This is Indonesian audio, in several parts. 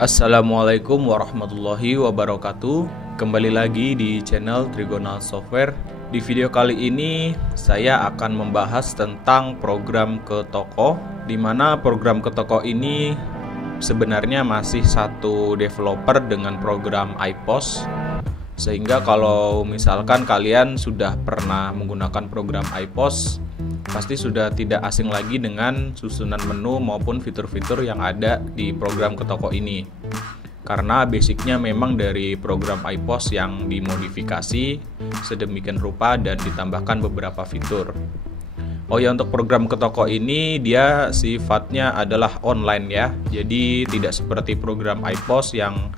Assalamualaikum warahmatullahi wabarakatuh. Kembali lagi di channel Trigonal Software. Di video kali ini saya akan membahas tentang program ke toko, di mana program ke toko ini sebenarnya masih satu developer dengan program iPOS. Sehingga kalau misalkan kalian sudah pernah menggunakan program iPOS, pasti sudah tidak asing lagi dengan susunan menu maupun fitur-fitur yang ada di program ke toko ini. Karena basicnya memang dari program iPOS yang dimodifikasi sedemikian rupa dan ditambahkan beberapa fitur. Oh ya, untuk program ke toko ini dia sifatnya adalah online ya. Jadi tidak seperti program iPOS yang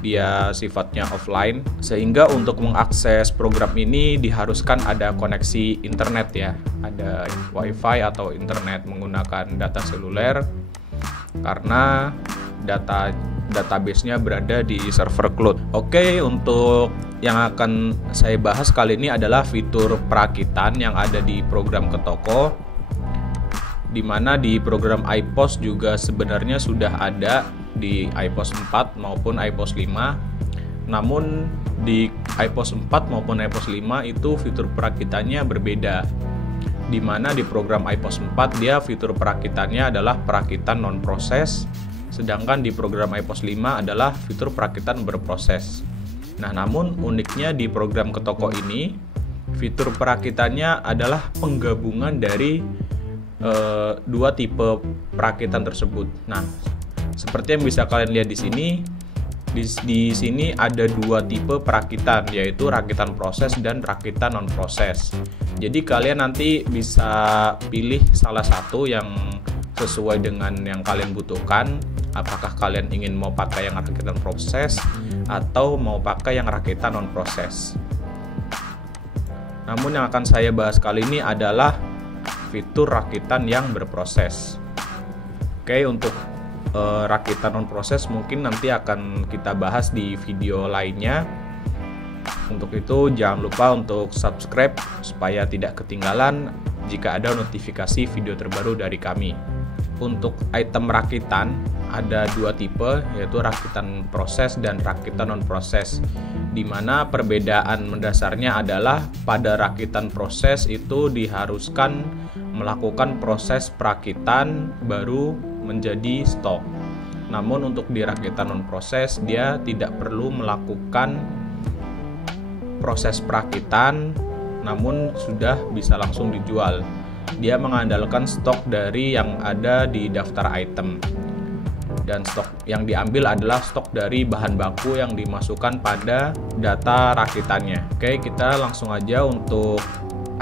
dia sifatnya offline, sehingga untuk mengakses program ini diharuskan ada koneksi internet ya, ada wifi atau internet menggunakan data seluler, karena database-nya berada di server cloud. Oke, untuk yang akan saya bahas kali ini adalah fitur perakitan yang ada di program ke toko, dimana di program iPOS juga sebenarnya sudah ada di iPOS 4 maupun iPOS 5. Namun di iPOS 4 maupun iPOS 5 itu fitur perakitannya berbeda. Dimana di program iPOS 4 dia fitur perakitannya adalah perakitan non proses, sedangkan di program iPOS 5 adalah fitur perakitan berproses. Nah, namun uniknya di program ke toko ini fitur perakitannya adalah penggabungan dari dua tipe perakitan tersebut. Nah, seperti yang bisa kalian lihat di sini, di sini ada dua tipe perakitan, yaitu rakitan proses dan rakitan non proses. Jadi kalian nanti bisa pilih salah satu yang sesuai dengan yang kalian butuhkan. Apakah kalian ingin mau pakai yang rakitan proses atau mau pakai yang rakitan non proses. Namun yang akan saya bahas kali ini adalah fitur rakitan yang berproses. Oke, untuk rakitan non proses mungkin nanti akan kita bahas di video lainnya. Untuk itu jangan lupa untuk subscribe supaya tidak ketinggalan jika ada notifikasi video terbaru dari kami. Untuk item rakitan ada dua tipe, yaitu rakitan proses dan rakitan non proses, dimana perbedaan mendasarnya adalah pada rakitan proses itu diharuskan melakukan proses perakitan baru menjadi stok. Namun untuk di rakitan non proses dia tidak perlu melakukan proses perakitan, namun sudah bisa langsung dijual. Dia mengandalkan stok dari yang ada di daftar item, dan stok yang diambil adalah stok dari bahan baku yang dimasukkan pada data rakitannya. Oke, kita langsung aja untuk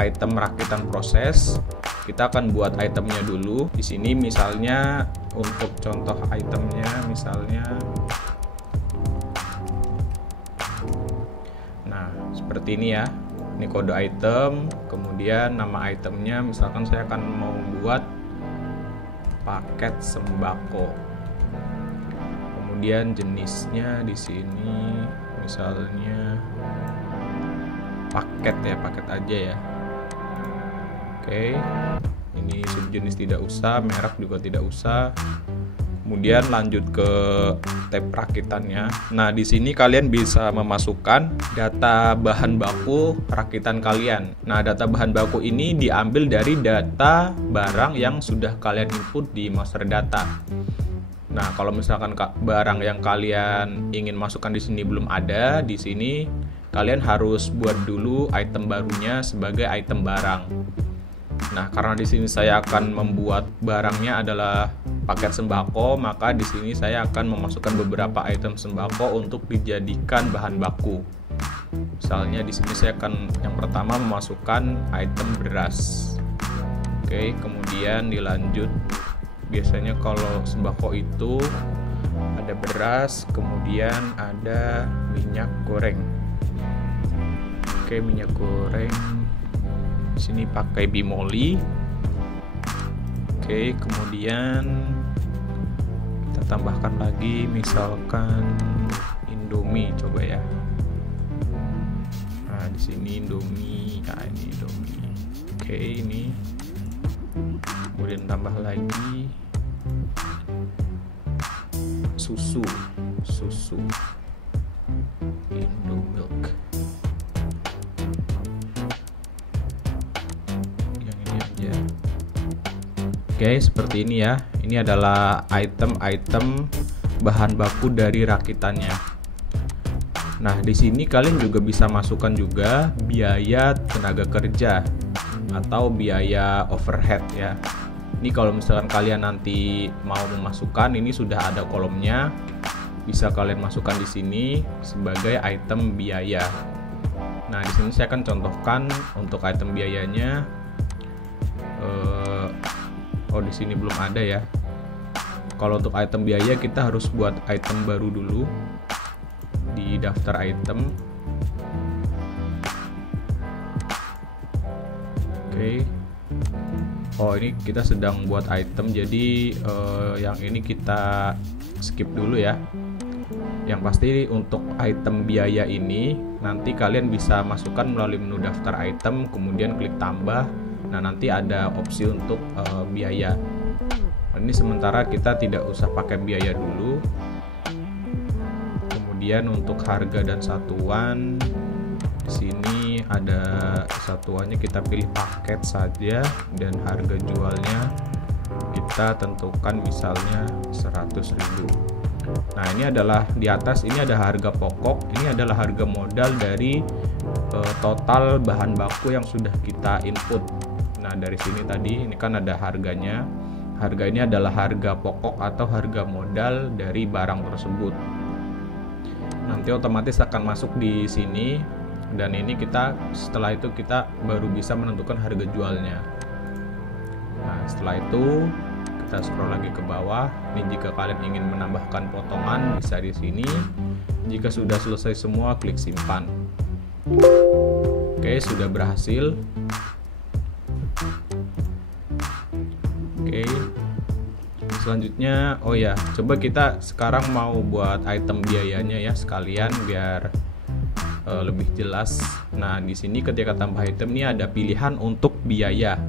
item rakitan proses. Kita akan buat itemnya dulu. Di sini misalnya untuk contoh itemnya, misalnya, nah seperti ini ya. Ini kode item, kemudian nama itemnya, misalkan saya akan mau buat paket sembako. Kemudian jenisnya di sini misalnya paket ya, paket aja ya. Oke, ini subjenis tidak usah, merek juga tidak usah. Kemudian lanjut ke tab rakitannya. Nah, di sini kalian bisa memasukkan data bahan baku rakitan kalian. Nah, data bahan baku ini diambil dari data barang yang sudah kalian input di master data. Nah, kalau misalkan barang yang kalian ingin masukkan di sini belum ada, di sini kalian harus buat dulu item barunya sebagai item barang. Nah, karena di sini saya akan membuat barangnya adalah paket sembako, maka di sini saya akan memasukkan beberapa item sembako untuk dijadikan bahan baku. Misalnya di sini saya akan yang pertama memasukkan item beras. Oke, kemudian dilanjut. Biasanya kalau sembako itu ada beras, kemudian ada minyak goreng. Oke, minyak goreng. Di sini pakai bimoli. Oke, kemudian kita tambahkan lagi misalkan Indomie, coba ya. Nah, di sini Indomie. Nah, ini Indomie. Oke, ini. Kemudian tambah lagi susu Indomilk. Yang ini aja. Oke, seperti ini ya. Ini adalah item-item bahan baku dari rakitannya. Nah, di sini kalian juga bisa masukkan juga biaya tenaga kerja atau biaya overhead ya. Ini kalau misalkan kalian nanti mau memasukkan, ini sudah ada kolomnya, bisa kalian masukkan di sini sebagai item biaya. Nah, di sini saya akan contohkan untuk item biayanya. Oh, di sini belum ada ya. Kalau untuk item biaya kita harus buat item baru dulu di daftar item. Oke. Oh, ini kita sedang buat item, jadi yang ini kita skip dulu ya. Yang pasti untuk item biaya ini nanti kalian bisa masukkan melalui menu daftar item, kemudian klik tambah. Nah, nanti ada opsi untuk biaya. Ini sementara kita tidak usah pakai biaya dulu. Kemudian untuk harga dan satuan, di sini ada satuannya, kita pilih paket saja, dan harga jualnya kita tentukan misalnya 100.000. Nah, ini adalah di atas, ini ada harga pokok, ini adalah harga modal dari total bahan baku yang sudah kita input. Nah, dari sini tadi ini kan ada harganya. Harga ini adalah harga pokok atau harga modal dari barang tersebut. Nanti otomatis akan masuk di sini, dan ini kita setelah itu kita baru bisa menentukan harga jualnya. Nah, setelah itu kita scroll lagi ke bawah. Ini jika kalian ingin menambahkan potongan bisa di sini. Jika sudah selesai semua, klik simpan. Oke, sudah berhasil. Oke, selanjutnya, oh ya, coba kita sekarang mau buat item biayanya ya sekalian biar lebih jelas. Nah, di sini ketika tambah item ini ada pilihan untuk biaya.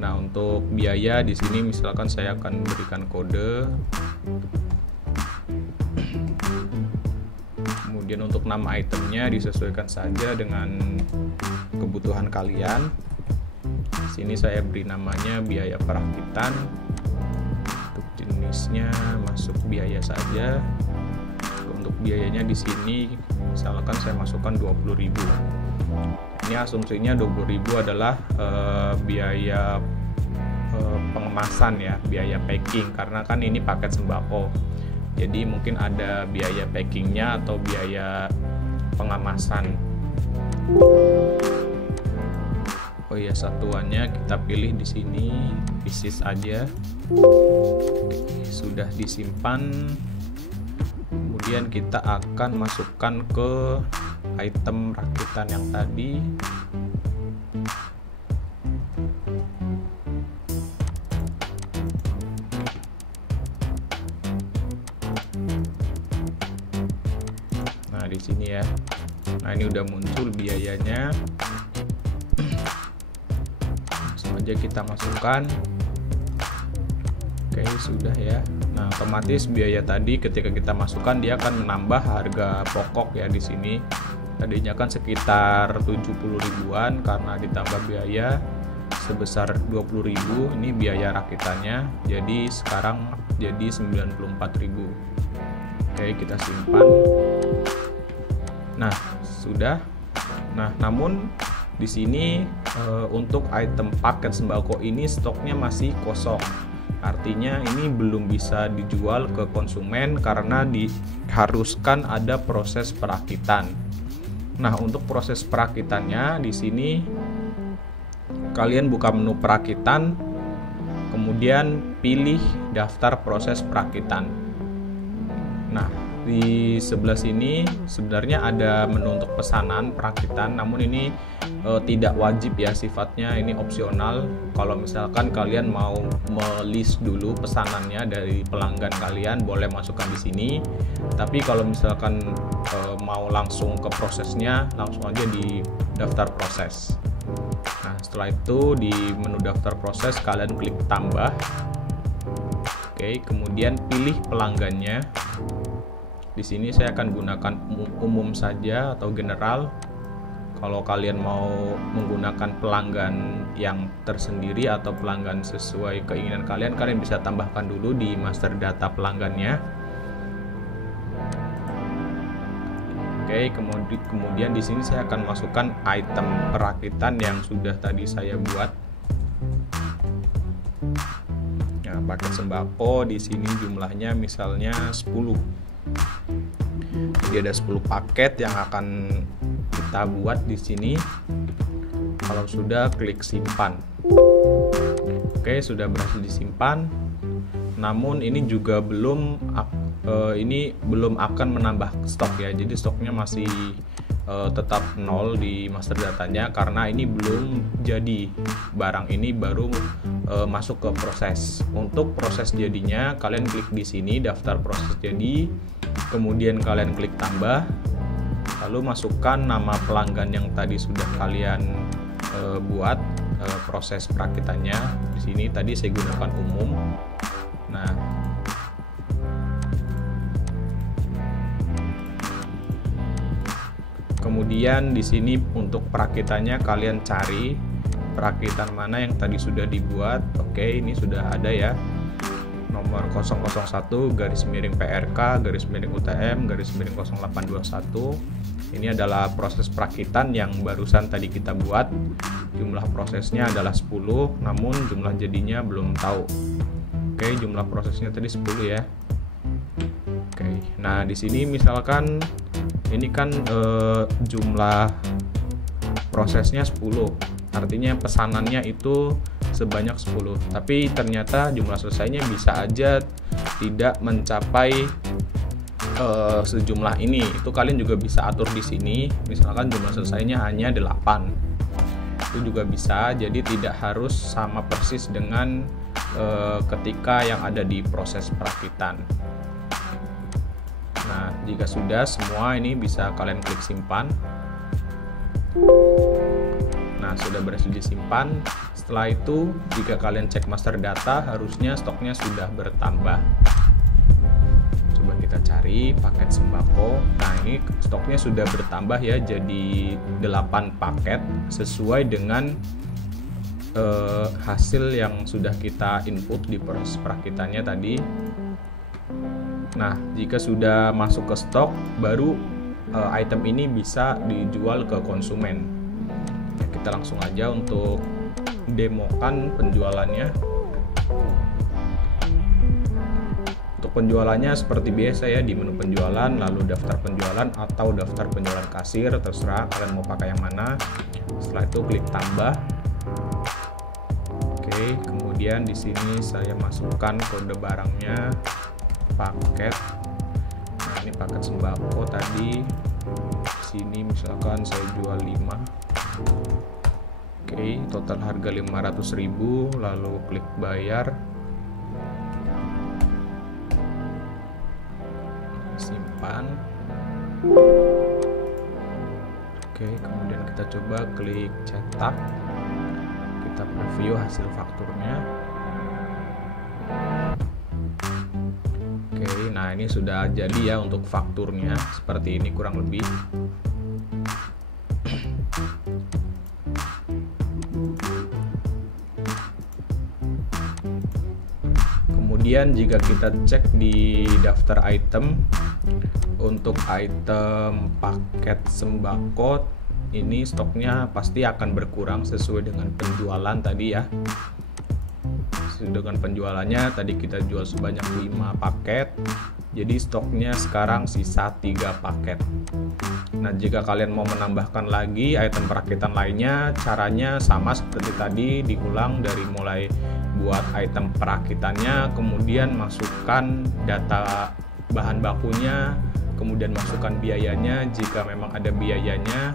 Nah, untuk biaya di sini misalkan saya akan berikan kode. Kemudian untuk nama itemnya disesuaikan saja dengan kebutuhan kalian. Di sini saya beri namanya biaya perakitan. Untuk jenisnya masuk biaya saja. Untuk biayanya di sini misalkan saya masukkan 20.000. Ini asumsinya 20.000 adalah biaya pengemasan ya, biaya packing, karena kan ini paket sembako. Jadi mungkin ada biaya packingnya atau biaya pengemasan. Oh ya, satuannya kita pilih di sini pieces aja. Sudah disimpan. Kemudian kita akan masukkan ke item rakitan yang tadi. Nah, di sini ya. Nah, ini udah muncul biayanya. Langsung aja kita masukkan. Oke, sudah ya. Nah, otomatis biaya tadi ketika kita masukkan dia akan menambah harga pokok ya di sini. Tadinya kan sekitar 70 ribuan, karena ditambah biaya sebesar 20.000, ini biaya rakitannya. Jadi sekarang jadi 94.000. Oke, kita simpan. Nah, sudah. Nah, namun di sini untuk item paket sembako ini stoknya masih kosong. Artinya ini belum bisa dijual ke konsumen karena diharuskan ada proses perakitan. Nah, untuk proses perakitannya di sini kalian buka menu perakitan, kemudian pilih daftar proses perakitan. Nah, di sebelah sini sebenarnya ada menu untuk pesanan perakitan, namun ini tidak wajib ya sifatnya, ini opsional. Kalau misalkan kalian mau melist dulu pesanannya dari pelanggan kalian, boleh masukkan di sini. Tapi kalau misalkan mau langsung ke prosesnya, langsung aja di daftar proses. Nah, setelah itu di menu daftar proses kalian klik tambah. Oke, Oke, kemudian pilih pelanggannya. Di sini saya akan gunakan umum saja atau general. Kalau kalian mau menggunakan pelanggan yang tersendiri atau pelanggan sesuai keinginan kalian, kalian bisa tambahkan dulu di master data pelanggannya. Oke, kemudian di sini saya akan masukkan item perakitan yang sudah tadi saya buat. Nah, paket sembako di sini jumlahnya misalnya 10. Jadi ada 10 paket yang akan kita buat di sini. Kalau sudah, klik simpan. Oke, sudah berhasil disimpan. Namun ini juga belum akan menambah stok ya. Jadi stoknya masih tetap 0 di master datanya karena ini belum jadi. Barang ini baru masuk ke proses. Untuk proses jadinya, kalian klik di sini daftar proses jadi. Kemudian kalian klik tambah, lalu masukkan nama pelanggan yang tadi sudah kalian buat proses perakitannya. Di sini tadi saya gunakan umum. Nah, kemudian di sini untuk perakitannya kalian cari perakitan mana yang tadi sudah dibuat. Oke, ini sudah ada ya. Nomor 001-PRK-UTM-UTM-0821. Ini adalah proses perakitan yang barusan tadi kita buat. Jumlah prosesnya adalah 10, namun jumlah jadinya belum tahu. Oke, jumlah prosesnya tadi 10 ya. Oke, nah di sini misalkan ini kan jumlah prosesnya 10, artinya pesanannya itu sebanyak 10, tapi ternyata jumlah selesainya bisa aja tidak mencapai sejumlah ini. Itu kalian juga bisa atur di sini. Misalkan jumlah selesainya hanya 8, itu juga bisa. Jadi tidak harus sama persis dengan ketika yang ada di proses perakitan. Nah, jika sudah semua ini bisa kalian klik simpan. Nah, sudah berhasil disimpan. Setelah itu, jika kalian cek master data, harusnya stoknya sudah bertambah. Coba kita cari paket sembako. Nah, ini stoknya sudah bertambah ya, jadi 8 paket sesuai dengan hasil yang sudah kita input di proses perakitannya tadi. Nah, jika sudah masuk ke stok, baru item ini bisa dijual ke konsumen. Ya, kita langsung aja untuk demokan penjualannya. Untuk penjualannya seperti biasa ya, di menu penjualan, lalu daftar penjualan atau daftar penjualan kasir, terserah kalian mau pakai yang mana. Setelah itu klik tambah. Oke, kemudian di sini saya masukkan kode barangnya, paket. Nah, ini paket sembako tadi. Sini misalkan saya jual 5. Oke, total harga 500.000, lalu klik bayar. Simpan. Oke, kemudian kita coba klik cetak. Kita preview hasil fakturnya. Oke, nah ini sudah jadi ya untuk fakturnya, seperti ini kurang lebih. Kemudian jika kita cek di daftar item, untuk item paket sembako ini stoknya pasti akan berkurang sesuai dengan penjualan tadi ya. Dengan penjualannya tadi kita jual sebanyak 5 paket, jadi stoknya sekarang sisa 3 paket. Nah, jika kalian mau menambahkan lagi item perakitan lainnya, caranya sama seperti tadi, diulang dari mulai buat item perakitannya, kemudian masukkan data bahan bakunya, kemudian masukkan biayanya jika memang ada biayanya.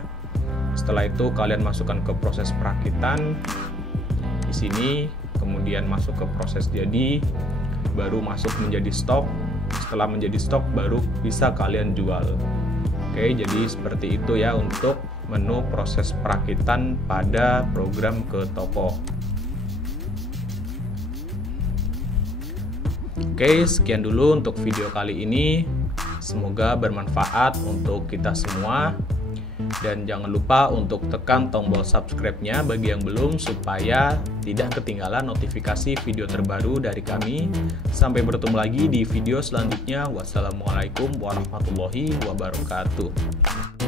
Setelah itu kalian masukkan ke proses perakitan di sini, kemudian masuk ke proses jadi, baru masuk menjadi stok. Setelah menjadi stok baru bisa kalian jual. Oke, jadi seperti itu ya untuk menu proses perakitan pada program ke toko. Oke, sekian dulu untuk video kali ini. Semoga bermanfaat untuk kita semua. Dan jangan lupa untuk tekan tombol subscribe-nya bagi yang belum, supaya tidak ketinggalan notifikasi video terbaru dari kami. Sampai bertemu lagi di video selanjutnya. Wassalamualaikum warahmatullahi wabarakatuh.